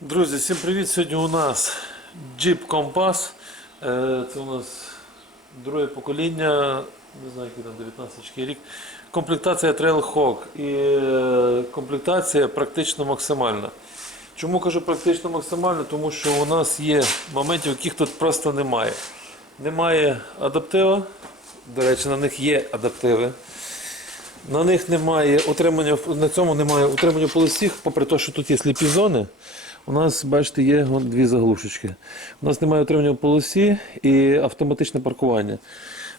Друзі, всім привіт! Сьогодні у нас Jeep Compass. Е, Це у нас друге покоління, не знаю, який там 19 рік. Комплектація Trailhawk. І е, комплектація практично максимальна. Чому кажу практично максимальна? Тому що у нас є моментів, яких тут просто немає. Немає адаптива. До речі, на них є адаптиви. На них немає утримання, на цьому немає утримання полосів, попри те, що тут є сліпі зони. У нас, бачите, є вон дві заглушечки. У нас немає утримання в полосі і автоматичне паркування.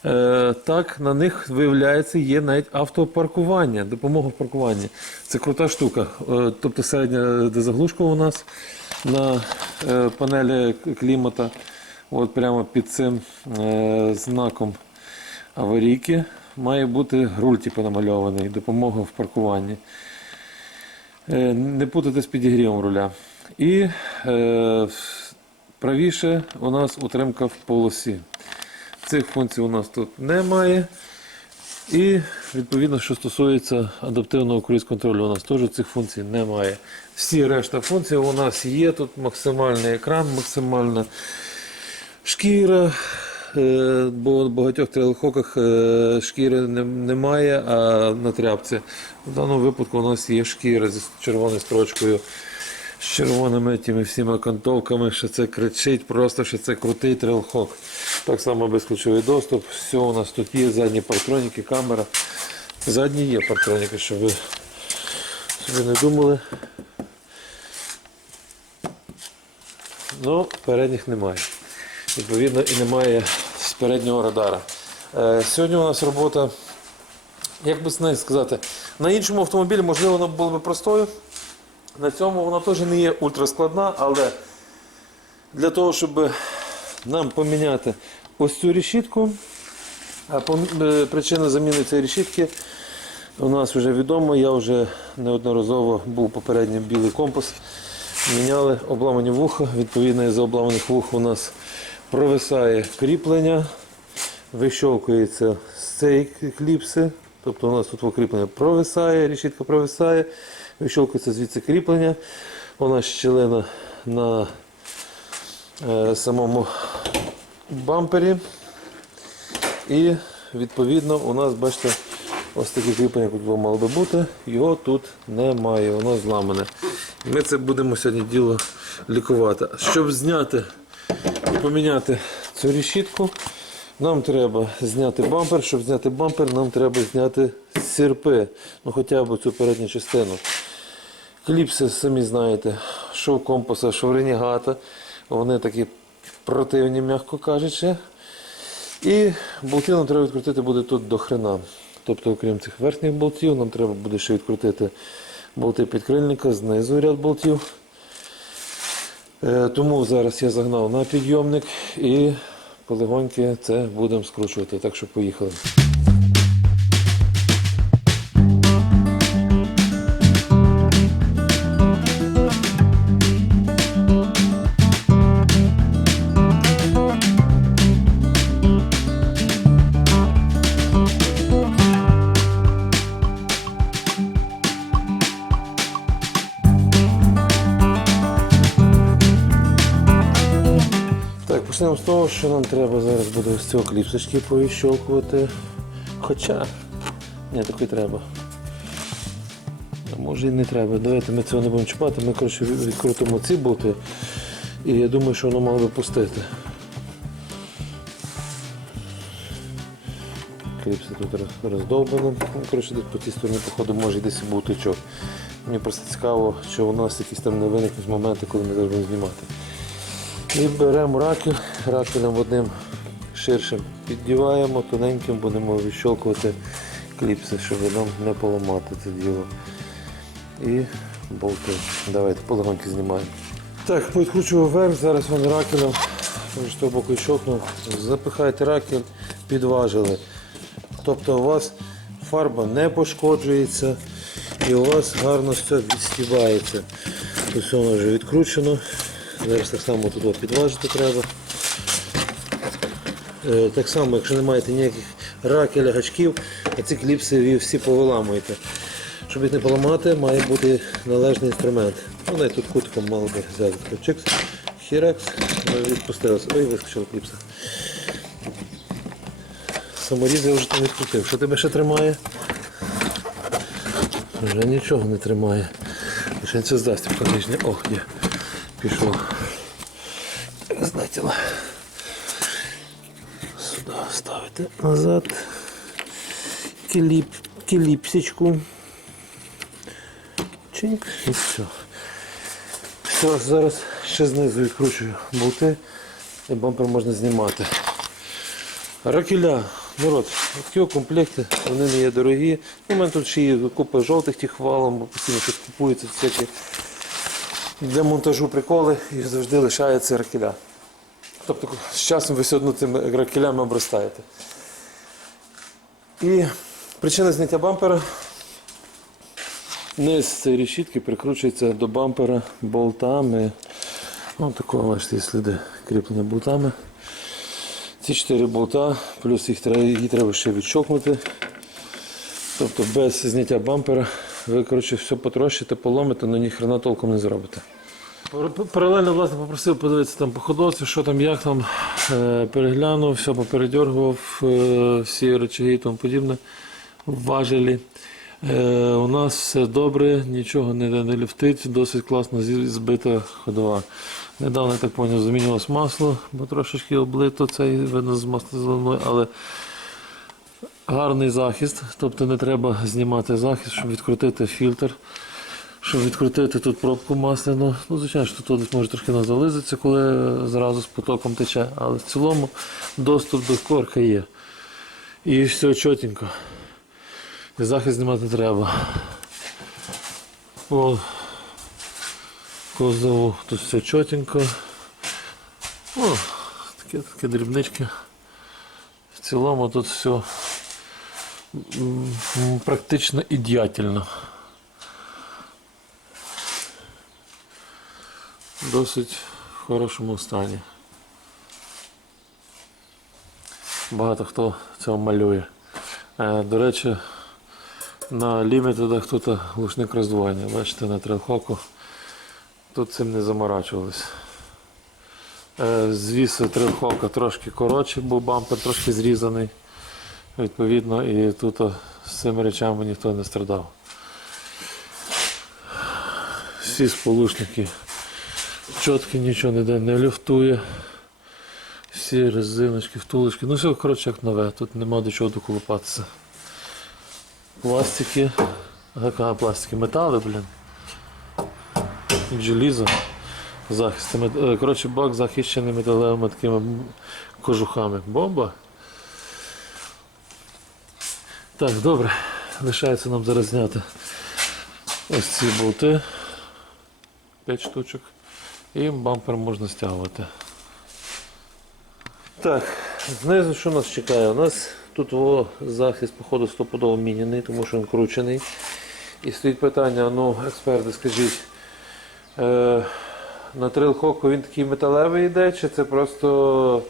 Е, так, на них виявляється, є навіть автопаркування, допомога в паркуванні. Це крута штука. Е, тобто середня заглушка у нас на е, панелі клімата, от прямо під цим е, знаком аварійки має бути руль типу, намальований, допомога в паркуванні. Е, Не путати з підігрівом руля. І е, правіше у нас утримка в полосі. Цих функцій у нас тут немає. І відповідно, що стосується адаптивного круїз контролю, у нас теж цих функцій немає. Всі решта функцій у нас є. Тут максимальний екран, максимальна шкіра. е, Бо в багатьох трейлхоках е, шкіри немає, а на тряпці. В даному випадку у нас є шкіра зі червоною строчкою, з червоними тими всіма окантовками, що це кричить, просто що це крутий трейлхок. Так само безключовий доступ. Все у нас тут є, задні партроніки, камера. Задні є партроніки, щоб ви собі не думали. Ну, передніх немає. Відповідно, і немає з переднього радара. Е, сьогодні у нас робота, як би сказати, на іншому автомобілі, можливо, вона була б простою. На цьому вона теж не є ультраскладна, але для того, щоб нам поміняти ось цю решітку, а е, причина заміни цієї решітки у нас вже відома. Я вже неодноразово був попередньо білий компас. Міняли обламані вуха. Відповідно, із обламаних вух у нас провисає кріплення, вищовкується з цієї кліпси. Тобто у нас тут кріплення провисає, решітка провисає, вищовкується звідси кріплення. У нас щілина на е, самому бампері. І відповідно у нас, бачите, ось таке кріплення, як тут мало би бути, його тут немає, воно зламане. Ми це будемо сьогодні діло лікувати. Щоб зняти і поміняти цю решітку, нам треба зняти бампер. Щоб зняти бампер, нам треба зняти сірпи, ну хоча б цю передню частину. Кліпси, самі знаєте, що в компаса, що в ренегата. Вони такі противні, м'яко кажучи. І болти нам треба відкрутити буде тут до хрена. Тобто, окрім цих верхніх болтів, нам треба буде ще відкрутити болти підкрильника, знизу ряд болтів. Е, Тому зараз я загнав на підйомник і полегоньки це будемо скручувати. Так що поїхали. Почнемо з того, що нам треба зараз буде ось цього кліпсочки повіщовкувати. Хоча, ні, такий треба. А може і не треба. Давайте ми цього не будемо чіпати, ми коротше відкрутимо ці болти. І я думаю, що воно мало би пустити. Кліпси тут роз- роздовбано. Ну, коротше, десь по цій стороні, походу, може десь і був. Мені просто цікаво, що у нас якісь там не виникнуть моменти, коли ми будемо знімати. І беремо ракель, ракелем одним ширшим піддіваємо, тоненьким будемо відщолкувати кліпси, щоб нам не поламати це діло. І болти. Давайте полегоньки знімаємо. Так, підкручував вверх, зараз вон ракелем, з того боку щокнув, запихайте ракель, підважили. Тобто у вас фарба не пошкоджується і у вас гарно все відстібається. Ось воно вже відкручено. Зараз так само тут підважити треба. Е, Так само, якщо не маєте ніяких ракель, гачків, а ці кліпси всі повиламуєте. Щоб їх не поламати, має бути належний інструмент. Ну, навіть тут кутик кліпсиком мало би взяти ключик. Хірекс, ну, відпустилося. Ой, вискочила кліпса. Саморіз я вже там відкрутив. Що тебе ще тримає? Вже нічого не тримає. Лише це застібка нижня. О, є. Пішов. Знатіла. Сюди ставити назад. Кліп, кліпсичку. Чинк і все. Все, зараз ще знизу відкручую болти і бампер можна знімати. Ракеля, народ, такі комплекти, вони не є дорогі. У мене тут ще є купа жовтих тих валом, бо постійно щось купується всякі для монтажу приколи і завжди лишається ракеля. Тобто з часом ви все одно цими ракелями обростаєте. І причина зняття бампера. Низ цієї решітки прикручується до бампера болтами. Ось такого бачите, сліди кріплення болтами. Ці чотири болта, плюс їх треба, її треба ще відчокнути. Тобто без зняття бампера ви коротше, все потрощите, поломите, але ні хрена толком не зробите. Пар- Паралельно власне, попросив подивитися там по ходовці, що там, як там. Е, Переглянув, все попередьоргував, е, всі речаги і тому подібне. Важелі. Е, У нас все добре, нічого ніде не люфтить, досить класно збита ходова. Недавно, я так поняв, замінювалось масло, бо трошечки облито цей, видно, з масло зеленою, але гарний захист, тобто не треба знімати захист, щоб відкрутити фільтр, щоб відкрутити тут пробку масляну. Ну, звичайно, що тут може вона зализиться, коли зразу з потоком тече, але в цілому доступ до корка є. І все чотенько. І захист знімати не треба. О, козову тут все чотенько. О, такі, такі дрібнички. В цілому тут все практично ідеально. Досить хорошому стані. Багато хто цього малює. Е, До речі, на лімітедах тут глушник роздвоєння. Бачите, на трилхоку. Тут цим не заморачувались. Е, Звіси трилхока трошки коротший, бо бампер трошки зрізаний. Відповідно, і тут з цими речами ніхто не страдав. Всі сполучники чіткі, нічого ніде не люфтує. Всі резиночки, втулочки. Ну все, коротше, як нове, тут нема до чого доколупатися. Пластики. Яка пластики? Метали, блін. Желізо. Захист. мет- е, Коротше, бак захищений металевими такими кожухами. Бомба. Так, добре. Лишається нам зараз зняти ось ці болти. 5 штучок. І бампер можна стягувати. Так, знизу що нас чекає? У нас тут захист, походу, стопудово міняний, тому що він кручений. І стоїть питання, ну, експерти, скажіть, е, на трилхоку він такий металевий йде, чи це просто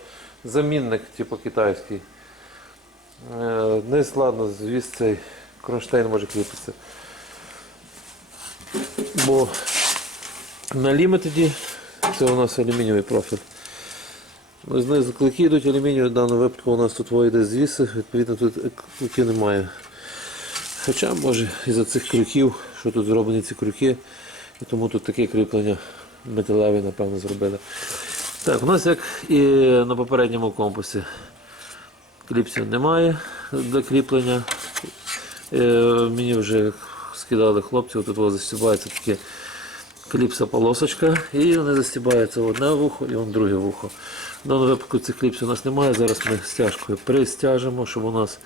замінник, типу китайський? Е, низ, ладно, звісно, цей кронштейн може кріпитися. Бо на лімітеді це у нас алюмінієвий профіль. Знизу клики йдуть алюмінієві, в даному випадку у нас тут йде звіси, відповідно тут кликів немає. Хоча може із-за цих крюків, що тут зроблені ці крюки, і тому тут таке кріплення металеві, напевно, зробили. Так, у нас як і на попередньому компасі. Кліпсів немає до кріплення. Е, мені вже скидали хлопці, тут ось застібається таке кліпса полосочка, і вони застібаються одне вухо і в друге вухо. В даному випадку цих кліпсів у нас немає. Зараз ми стяжкою пристяжемо, щоб у нас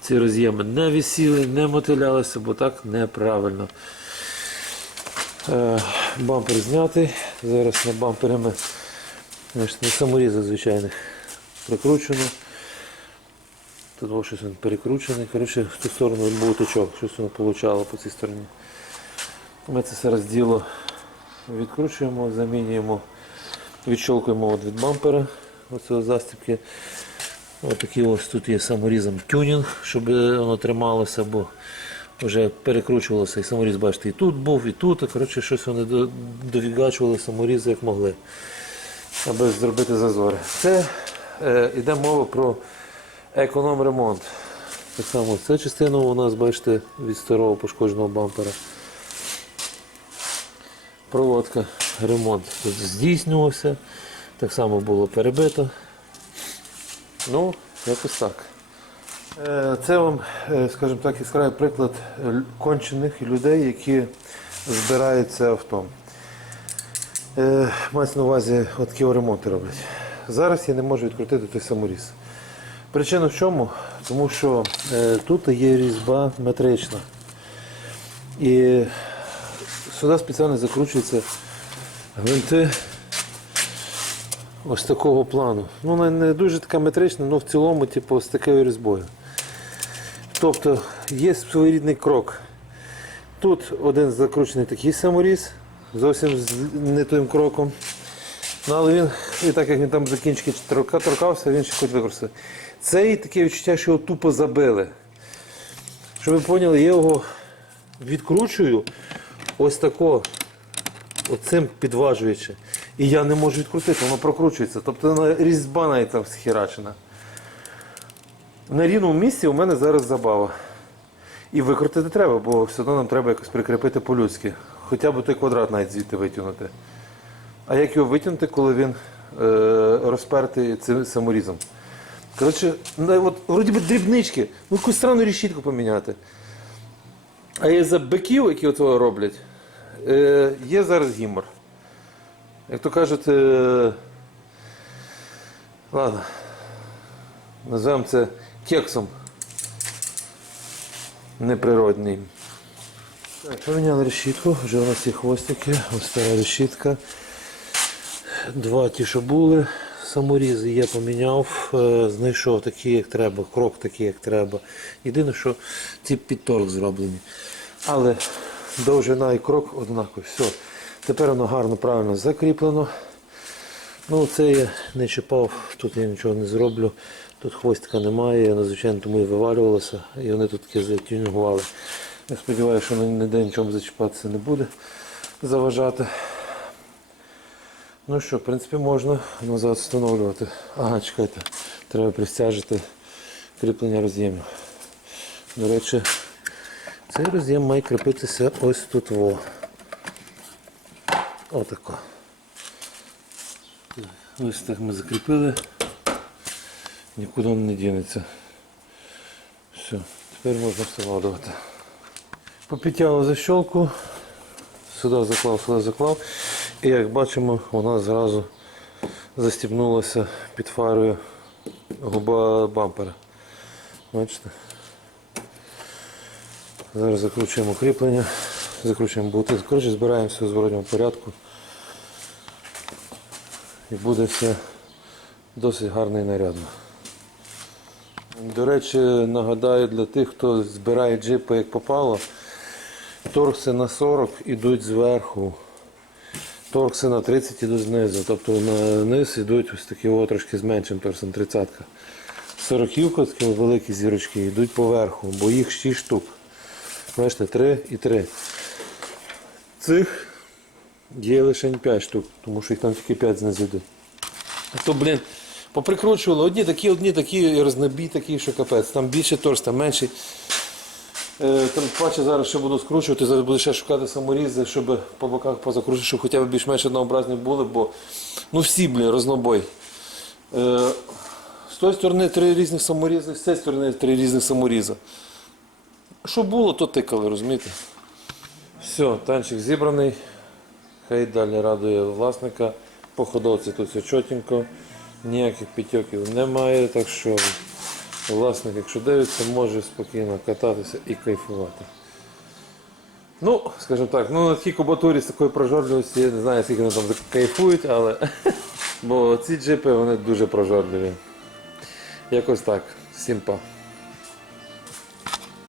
ці роз'єми не висіли, не мотилялися, бо так неправильно. Е, бампер знятий. Зараз на бампері ми значить, на звичайних прикручено. Тут ось щось він перекручений. Коротше, в ту сторону був тичок, щось воно получало по цій стороні. Ми це все діло відкручуємо, замінюємо, відщолкуємо від бампера оцього застібки. Ось ось тут є саморізом тюнінг, щоб воно трималося, бо вже перекручувалося, і саморіз, бачите, і тут був, і тут. Коротше, щось вони довігачували саморізи як могли, аби зробити зазори. Це е, йде мова про економ-ремонт. Так само ця частина у нас, бачите, від старого пошкодженого бампера. Проводка, ремонт тут здійснювався. Так само було перебито. Ну, якось так. Е, Це вам, е, скажімо так, яскравий приклад е, кончених людей, які збираються авто. Мається на увазі от ремонти роблять. Зараз я не можу відкрутити той саморіз. Причина в чому? Тому що тут є різьба метрична. І сюди спеціально закручуються гвинти ось такого плану. Ну, не дуже така метрична, але в цілому, типу, з такою різьбою. Тобто є своєрідний крок. Тут один закручений такий саморіз, зовсім не тим кроком. Ну, але він, і так як він там за кінчики торкався, він ще хоч використав. Цей таке відчуття, що його тупо забили. Щоб ви поняли, я його відкручую ось тако, оцим підважуючи. І я не можу відкрутити, воно прокручується. Тобто різьба навіть там схерачена. На рівному місці у мене зараз забава. І викрутити треба, бо все одно нам треба якось прикріпити по-людськи. Хоча б той квадрат навіть звідти витягнути. А як його витягнути, коли він е, розпертий цим саморізом? Коротше, ну, от, вроді би дрібнички, ну якусь странну рішітку поміняти. А є за биків, які оцього роблять, е, є зараз гімор. Як то кажуть, е, ладно, називаємо це кексом неприродним. Так, поміняли решітку, вже у нас є хвостики, ось стара решітка. Два ті, що були, саморізи я поміняв, е, знайшов такі, як треба, крок такий, як треба. Єдине, що ці підторг зроблені. Але довжина і крок однакові. Все. Тепер воно гарно, правильно закріплено. Ну, це я не чіпав, тут я нічого не зроблю. Тут хвостика немає, я надзвичайно тому і вивалювалося, і вони тут таке затюнінгували. Я сподіваюся, що ніде нічому зачіпатися не буде заважати. Ну що, в принципі, можна назад встановлювати. Ага, чекайте, треба пристяжити кріплення роз'ємів. До речі, цей роз'єм має кріпитися ось тут во. Отако. Ось так ми закріпили. Нікуди він не дінеться. Все, тепер можна встановлювати. Попідтягував защолку, сюди заклав, сюди заклав. І як бачимо, вона зразу застібнулася під фарою губа бампера. Бачите? Зараз закручуємо кріплення, закручуємо болти. Коротше, збираємо все в зворотньому порядку. І буде все досить гарно і нарядно. До речі, нагадаю для тих, хто збирає джипи як попало, торкси на 40 ідуть зверху, торкси на 30 ідуть знизу. Тобто на низ ідуть ось такі трошки з меншим торсом, 30 ка Сороківка, такі великі зірочки, йдуть поверху, бо їх 6 штук. Бачите, 3 і 3. Цих є лише 5 штук, тому що їх там тільки 5 знизу йде. А то, блін, поприкручували одні такі, одні такі, рознобій такий, що капець. Там більше торс, там менший. Е, Там паче зараз ще буду скручувати, зараз буду ще шукати саморізи, щоб по боках позакручувати, щоб хоча б більш-менш однообразні були, бо ну всі, блін, рознобой. Е, З тої сторони три різних саморізи, з цієї сторони три різних саморіза. Що було, то тикали, розумієте? Все, танчик зібраний. Хай далі радує власника. По ходовці тут все чотенько, ніяких підтьоків немає, так що власник, якщо дивиться, може спокійно кататися і кайфувати. Ну, скажімо так, ну на такій кубатурі з такою прожорливості, я не знаю, скільки вони там кайфують, але бо ці джипи вони дуже прожорливі. Якось так. Всім па.